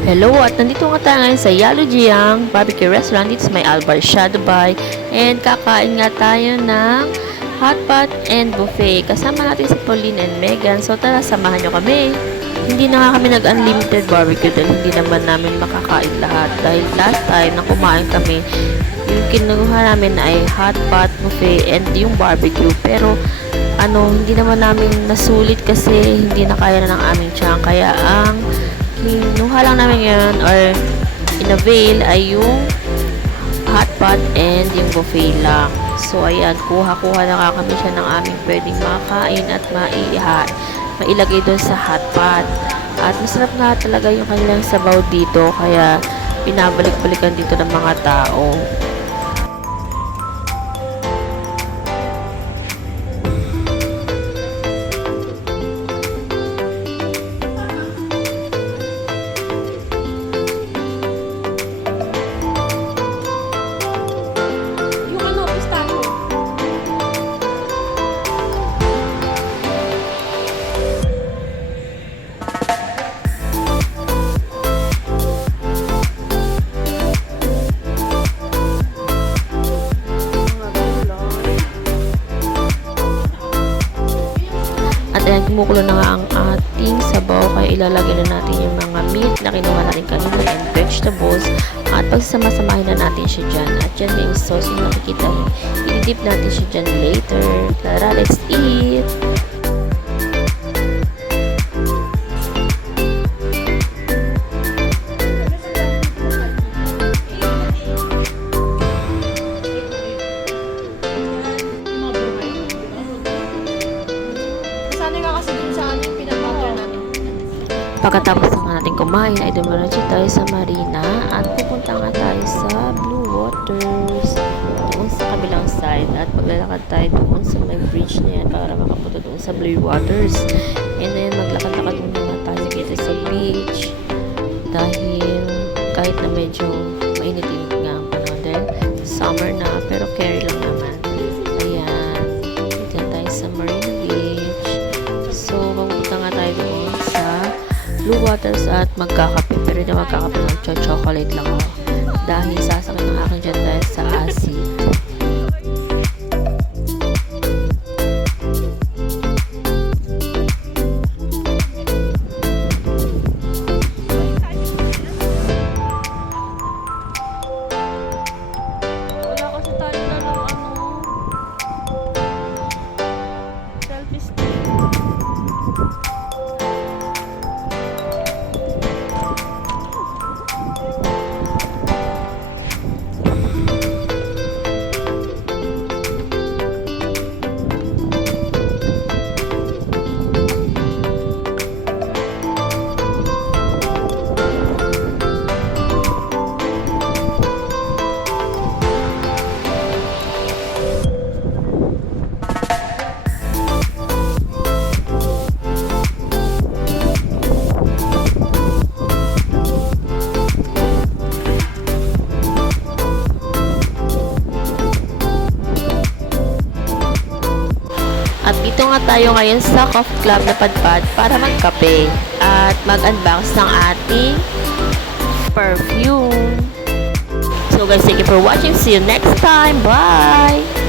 Hello, at nandito nga tayo ngayon sa Yalujiang Barbecue Restaurant. Dito sa may Albar Siya, Dubai. And kakain nga tayo ng hotpot and buffet. Kasama natin si Pauline and Megan. So tara, samahan nyo kami. Hindi na nga kami nag-unlimited barbecue dahil hindi naman namin makakain lahat. Dahil last time na kumain kami, yung kinuha namin ay hotpot, buffet, and yung barbecue. Pero hindi naman namin nasulit kasi hindi na kaya na ng aming tiyan. Kaya ang kinuha lang namin ngayon or in-avail ay yung hotpot and yung buffet lang. So ayan, kuha-kuha na nga kami siya ng aming pwedeng makain at mailagay doon sa hotpot. At masarap nga talaga yung kanilang sabaw dito, kaya pinabalik-balikan dito ng mga tao. At ayan, kumukulo na nga ang ating sabaw, kaya ilalagay na natin yung mga meat na kinuha natin kanina and vegetables at pagsasama-samahin na natin siya dyan. At yan yung sauce yung makikita nyo. I-dip natin siya dyan later. Tara, let's eat! Pagkatapos na natin kumain ay dumiretso tayo sa marina at pupunta nga tayo sa Blue Waters doon sa kabilang side at maglalakad tayo doon sa may bridge na yan para makapunta doon sa Blue Waters. And then maglakad-lakad muna tayo dito sa beach dahil kahit na medyo mainit-init nga ang panahon dahil summer na pero carry lang naman. Ayan, dito tayo sa Marina Beach. So pupunta nga tayo doon sa Blue Waters at magkakape, pero hindi magkakape ng chocolate lang ako dahil sasakit ng aking dyan dahil sa acid. Wala kasi tayo na ng selfie stick. At dito nga tayo ngayon sa Coffee Club na Padpad para magkape at mag-unbox ng ating perfume. So guys, thank you for watching. See you next time. Bye!